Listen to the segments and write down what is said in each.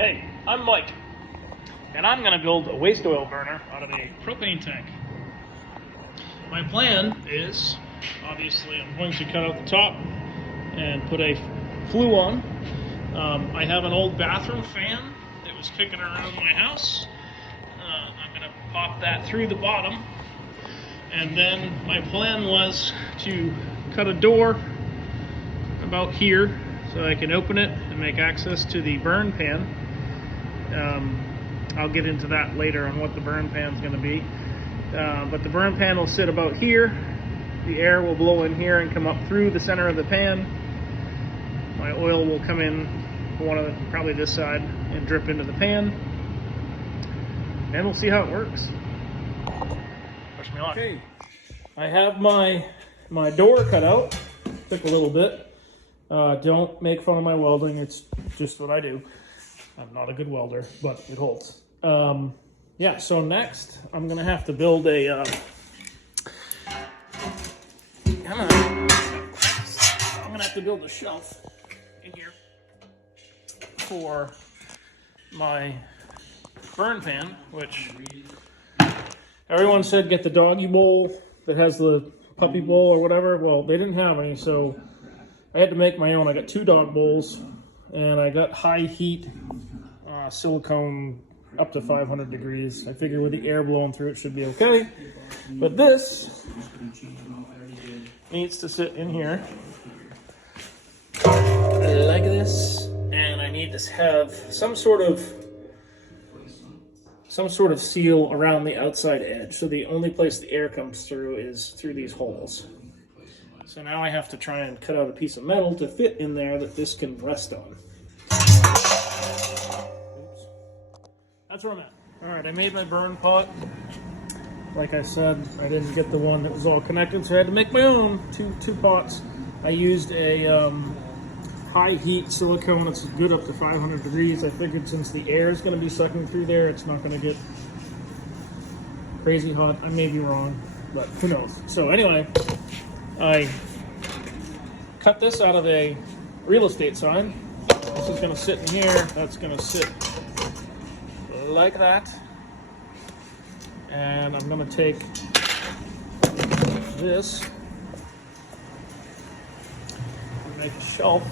Hey, I'm Mike, and I'm going to build a waste oil burner out of a propane tank. My plan is, obviously, I'm going to cut out the top and put a flue on. I have an old bathroom fan that was kicking around my house. I'm going to pop that through the bottom, and then my plan was to cut a door about here so I can open it and make access to the burn pan. I'll get into that later on what the burn pan is going to be. But the burn pan will sit about here. The air will blow in here and come up through the center of the pan. My oil will come in probably this side and drip into the pan. And we'll see how it works. Wish me luck. Okay, I have my door cut out. Took a little bit. Don't make fun of my welding. It's just what I do. I'm not a good welder, but it holds. Yeah, so next I'm gonna have to build a shelf in here for my burn pan, which everyone said get the doggy bowl that has the puppy bowl or whatever. Well, they didn't have any, so I had to make my own. I got 2 dog bowls, and I got high heat silicone up to 500 degrees. I figure with the air blowing through it should be okay. But this needs to sit in here like this, and I need to have some sort of seal around the outside edge. So the only place the air comes through is through these holes. So now I have to try and cut out a piece of metal to fit in there that this can rest on. Oops. That's where I'm at. All right, I made my burn pot. Like I said, I didn't get the one that was all connected, so I had to make my own two pots. I used a high heat silicone. It's good up to 500 degrees. I figured since the air is going to be sucking through there, it's not going to get crazy hot. I may be wrong, but who knows. So anyway, I cut this out of a real estate sign. This is going to sit in here. That's going to sit like that. And I'm going to take this and make a shelf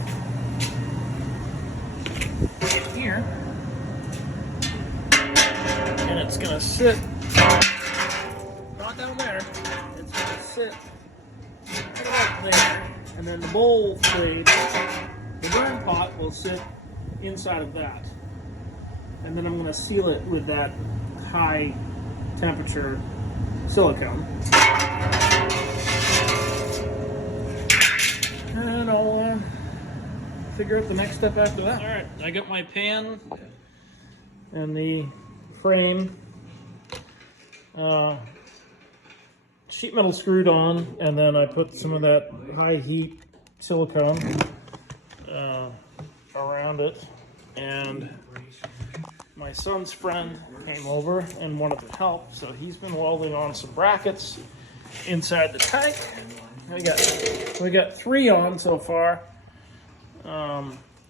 in here. And it's going to sit not down there. It's going to sit right there, and then the bowl blade, the burn pot, will sit inside of that. And then I'm going to seal it with that high temperature silicone. And I'll figure out the next step after that. All right, I got my pan and the frame. Sheet metal screwed on, and then I put some of that high heat silicone around it. And my son's friend came over and wanted to help, so he's been welding on some brackets inside the tank. We got 3 on so far.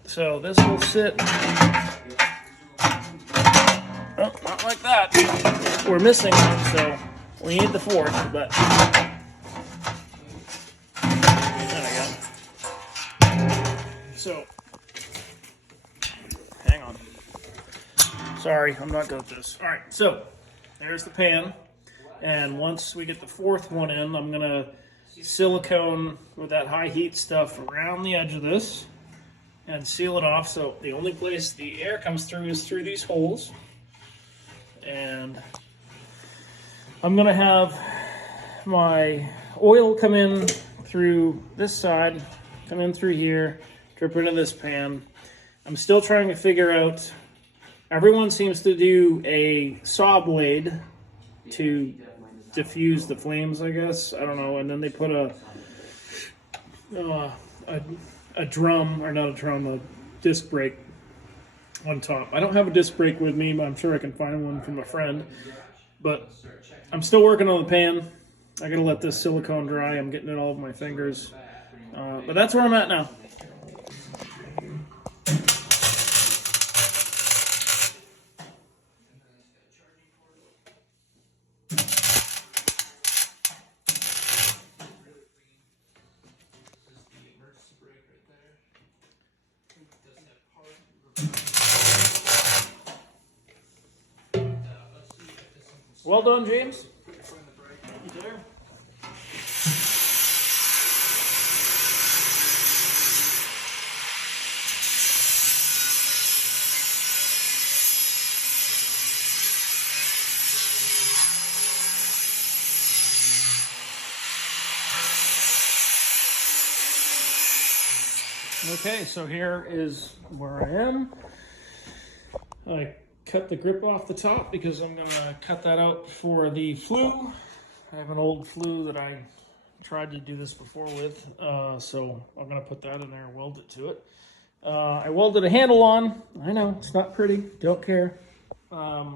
So this will sit. Oh, not like that. We're missing one, so we need the 4th, but there we go. So, hang on. Sorry, I'm not good at this. All right, so there's the pan, and once we get the 4th one in, I'm gonna silicone with that high heat stuff around the edge of this and seal it off. So the only place the air comes through is through these holes, and I'm gonna have my oil come in through this side, come in through here, drip into this pan. I'm still trying to figure out, everyone seems to do a saw blade to diffuse the flames, I guess. I don't know. And then they put a drum, or not a drum, a disc brake on top. I don't have a disc brake with me, but I'm sure I can find one from a friend. But I'm still working on the pan. I gotta let this silicone dry. I'm getting it all over my fingers. But that's where I'm at now. Well done, James. You there? Okay, so here is where I am. I cut the grip off the top because I'm going to cut that out for the flue. I have an old flue that I tried to do this before with, so I'm going to put that in there and weld it to it. I welded a handle on. I know, it's not pretty, don't care. I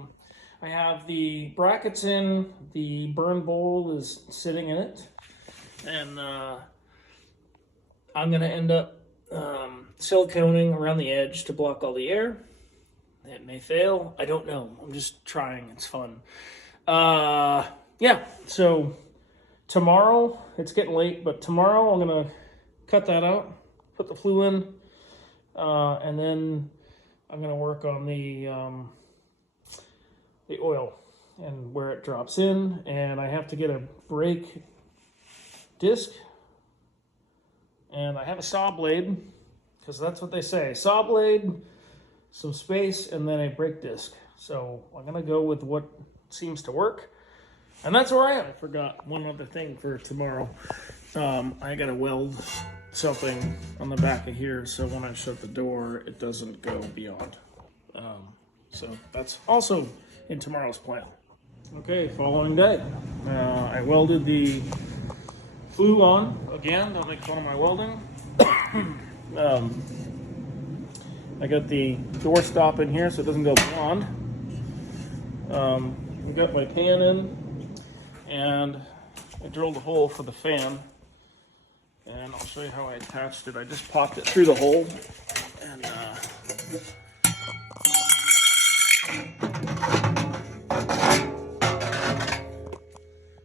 have the brackets in, the burn bowl is sitting in it, and I'm going to end up siliconing around the edge to block all the air. It may fail. I don't know. I'm just trying. It's fun. Yeah, so tomorrow, it's getting late, but tomorrow I'm going to cut that out, put the flue in, and then I'm going to work on the oil and where it drops in. And I have to get a brake disc. And I have a saw blade, because that's what they say. Saw blade, some space, and then a brake disc. So I'm going to go with what seems to work. And that's where I am. I forgot one other thing for tomorrow. I got to weld something on the back of here, so when I shut the door, it doesn't go beyond. So that's also in tomorrow's plan. Okay, following day. I welded the flue on again. Don't make fun of my welding. I got the door stop in here so it doesn't go beyond. I got my pan in, and I drilled a hole for the fan. And I'll show you how I attached it. I just popped it through the hole, and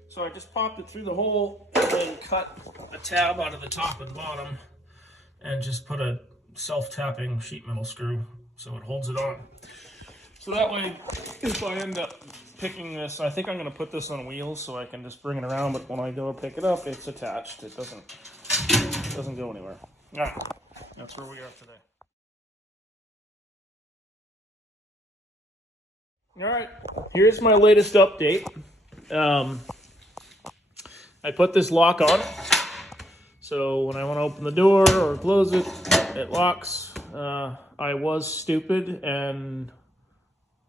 so I just popped it through the hole and then cut a tab out of the top and bottom and just put a self-tapping sheet metal screw so it holds it on. So that way, if I end up picking this, I think I'm going to put this on wheels so I can just bring it around, but when I go pick it up, it's attached. It doesn't go anywhere. All right, that's where we are today. All right, here's my latest update. I put this lock on, so when I want to open the door or close it, it locks. I was stupid and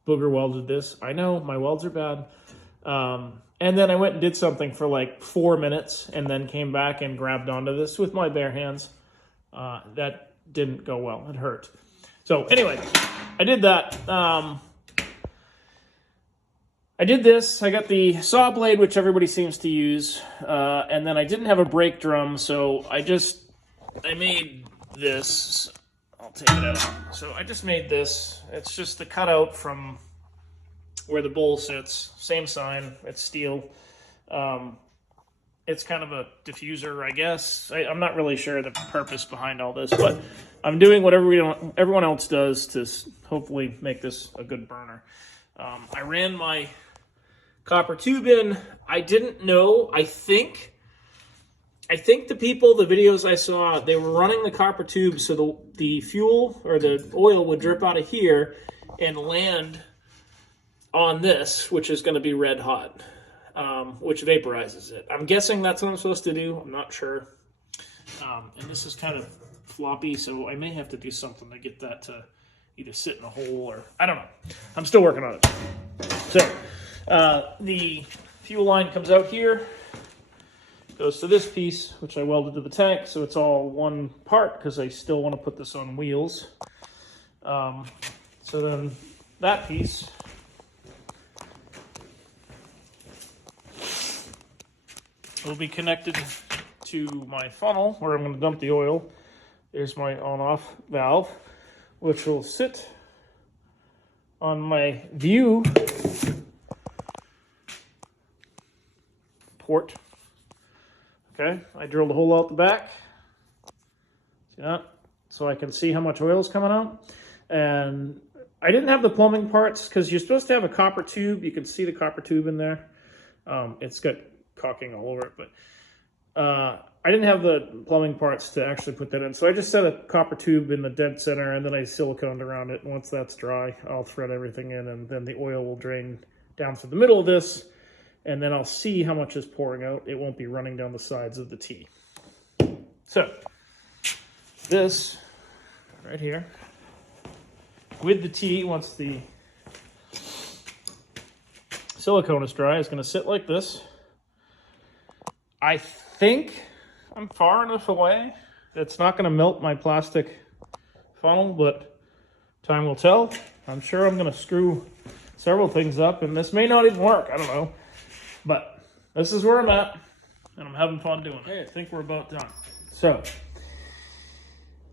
booger welded this. I know, my welds are bad. And then I went and did something for like 4 minutes and then came back and grabbed onto this with my bare hands. That didn't go well. It hurt. So anyway, I did that. I did this. I got the saw blade, which everybody seems to use. And then I didn't have a brake drum, so I made this. I'll take it out. So I just made this. It's just the cutout from where the bowl sits. Same sign. It's steel. It's kind of a diffuser, I guess. I'm not really sure the purpose behind all this, but I'm doing what everyone else does to hopefully make this a good burner. I ran my copper tube in. I didn't know. I think the videos I saw, they were running the copper tube so the fuel or the oil would drip out of here and land on this, which is going to be red hot, which vaporizes it. I'm guessing that's what I'm supposed to do. I'm not sure. And this is kind of floppy, so I may have to do something to get that to either sit in a hole or I don't know. I'm still working on it. So the fuel line comes out here, goes to this piece, which I welded to the tank, so it's all one part because I still want to put this on wheels. So then that piece will be connected to my funnel where I'm going to dump the oil. There's my on-off valve, which will sit on my view port. Okay, I drilled a hole out the back. See that? So I can see how much oil is coming out. And I didn't have the plumbing parts because you're supposed to have a copper tube. You can see the copper tube in there. It's got caulking all over it, but I didn't have the plumbing parts to actually put that in. So I just set a copper tube in the dead center, and then I siliconed around it. And once that's dry, I'll thread everything in, and then the oil will drain down through the middle of this, and then I'll see how much is pouring out. It won't be running down the sides of the T. So this right here with the T, once the silicone is dry, is going to sit like this. I think I'm far enough away that's not going to melt my plastic funnel, but time will tell. I'm sure I'm going to screw several things up, and this may not even work. I don't know. But this is where I'm at, and I'm having fun doing it. Okay, I think we're about done. So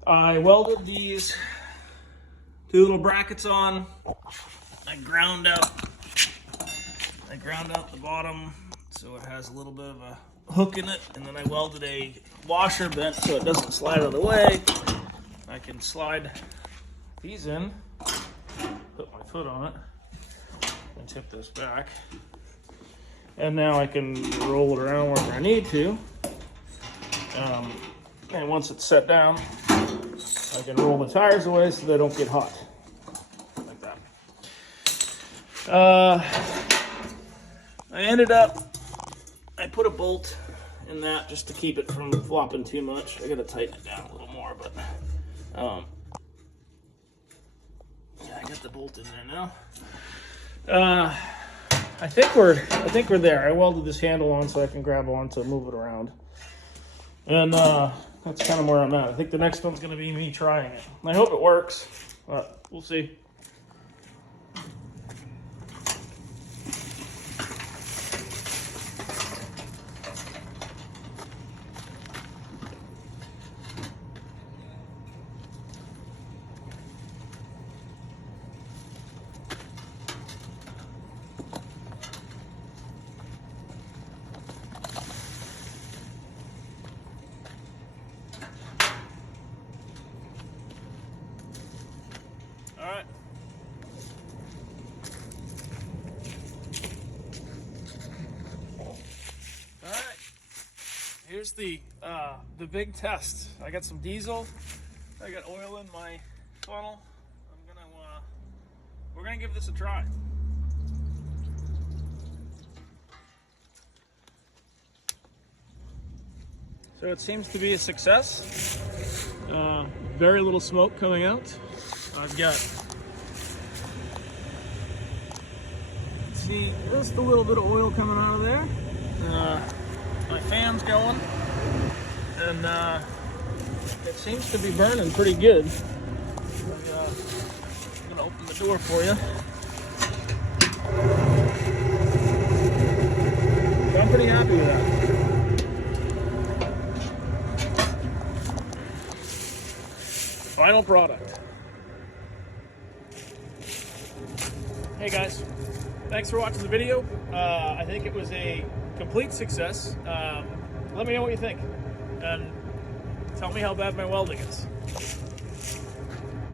I welded these two little brackets on. I ground out the bottom so it has a little bit of a hook in it, and then I welded a washer bent so it doesn't slide out of the way. I can slide these in, put my foot on it, and tip this back. And now I can roll it around wherever I need to. And once it's set down, I can roll the tires away so they don't get hot. Like that. I put a bolt in that just to keep it from flopping too much. I gotta tighten it down a little more, but yeah, I got the bolt in there now. I think we're there. I welded this handle on so I can grab on to move it around. And that's kind of where I'm at. I think the next one's gonna be me trying it. I hope it works, but we'll see. Alright. Alright. Here's the big test. I got some diesel. I got oil in my funnel. We're gonna give this a try. So it seems to be a success. Very little smoke coming out. I've got, see, just a little bit of oil coming out of there. My fan's going, and it seems to be burning pretty good. I'm gonna open the door for you. So I'm pretty happy with that. Final product. Hey guys, thanks for watching the video. I think it was a complete success. Let me know what you think, and tell me how bad my welding is.